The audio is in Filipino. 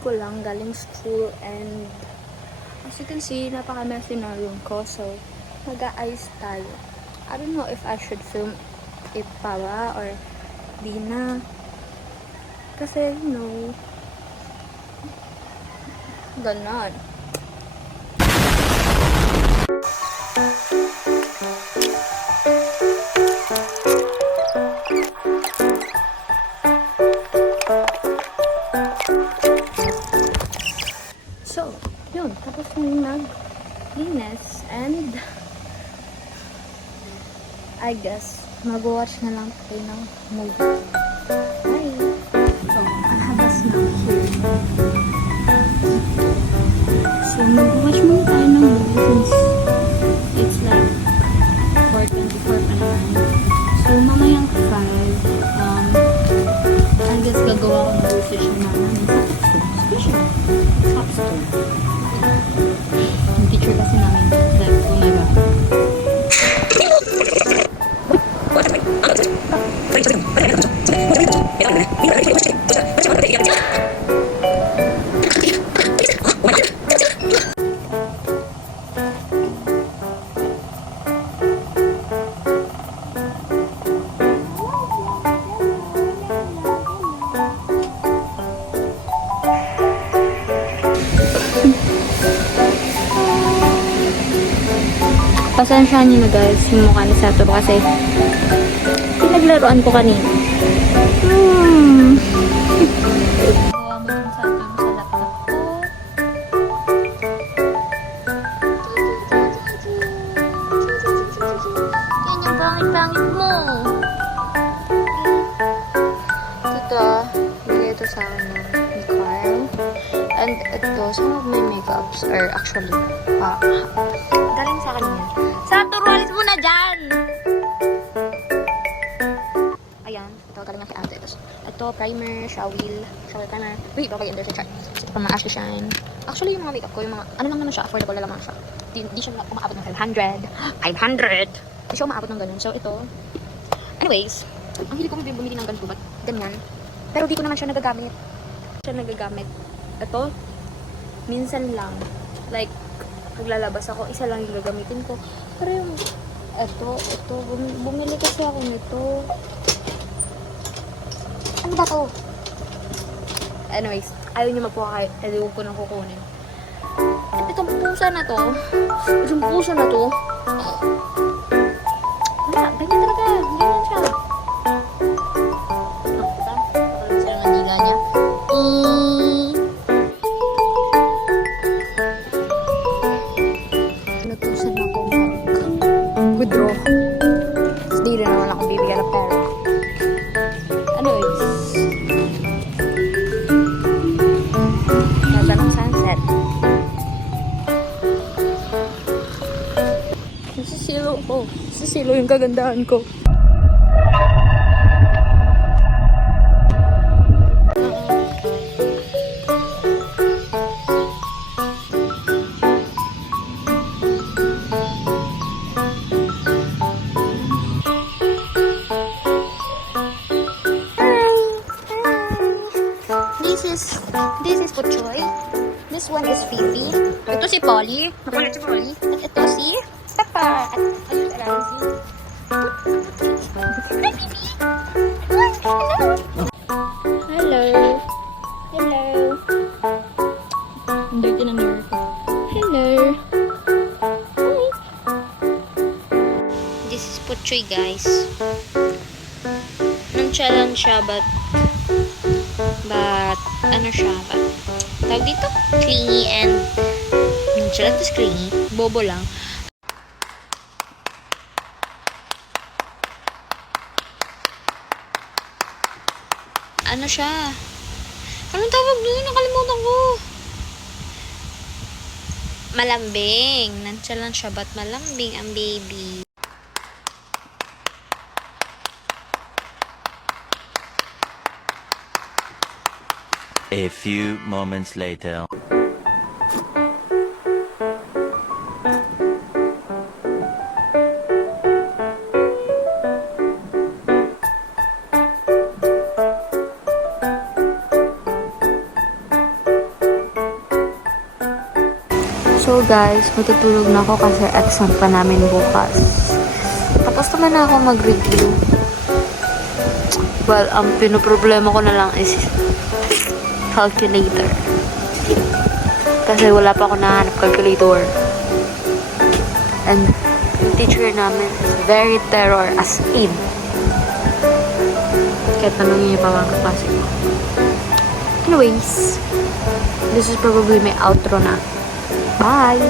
ko lang galing school and as you can see, napaka-messy na room ko. So, mag-a-ayos tayo. I don't know if I should film it pa ba or di na. Kasi, you know, ganon. So, yun. Tapos yung nag-linis and I guess mag-watch na lang tayo ng movie. Bye! So, ahabas na here. So, mag-watch muna tayo ng movie since it's like 4:24 pa naman. So, mamayang 5, I guess gagawa ko ng decision na namin sa special capstone. Yung teacher kasi namin like umaga. Pasensyahan niyo na guys yung mukha ni Satoru kasi pinaglaruan ko kanina. Gawa mo yung Satoru sa laptop ko. Yan yung pangit-pangit mo. Ito, bigay ito sa akin ni Carl. And ito, some of my makeups are actually galing sa akin yan. Satoru, alis mo na dyan! Ayan, ito galing kay ate. Ito, primer, shower primer. Wait, okay, there's a chart. Ito pang mga Ashley Shine. Actually, yung mga makeup ko, yung mga, ano lang naman siya, affordable na lang siya. Di siya umaabot ng 500. 500! Di siya umaabot ng ganun. So, ito. Anyways, ang hili ko bumili ng ganito, ba't ganyan? Pero di ko naman siya nagagamit. Ito, minsan lang. Like, paglalabas ako, isa lang yung gagamitin ko. Pero yung, ito, bumili kasi ako nito. Ano ba to? Anyways, ayaw niyo mapuha kahit ayaw ko nang kukunin. At itong pusa na to, wala, ganyan talaga, ganyan siya. Nakita? Parang sila ng dila niya. Natusan ako mag-withdraw. Tapos di rin naman ako bibigyan ng pera. Anyways, ganda ng sunset. Nasisilo yung kagandahan ko. This is Puchoy. This one is Fifi. Ito si Polly. Makulit si Polly. At ito si Papa. At ayun, kailangan si... Hi, Fifi! Hello! Hello! Ang dirty na mirror ko. Hello! Hi! This is Puchoy, guys. Nonchalant siya, but ano siya, tawag dito, clingy and nonchalant is clingy, bobo lang. Ano siya? Anong tawag doon? Nakalimutan ko. Malambing. Nonchalant siya, but malambing ang baby. A few moments later. So guys, matutulog na ako kasi exam pa namin bukas. Tapos naman na ako mag-review. Well, ang pinoproblema ko na lang is calculator. Kasi wala pa ako nahanap calculator. And yung teacher namin is very terror as in. Kaya tanongin niyo pa mga kaklase ko. Anyways, this is probably my outro na. Bye!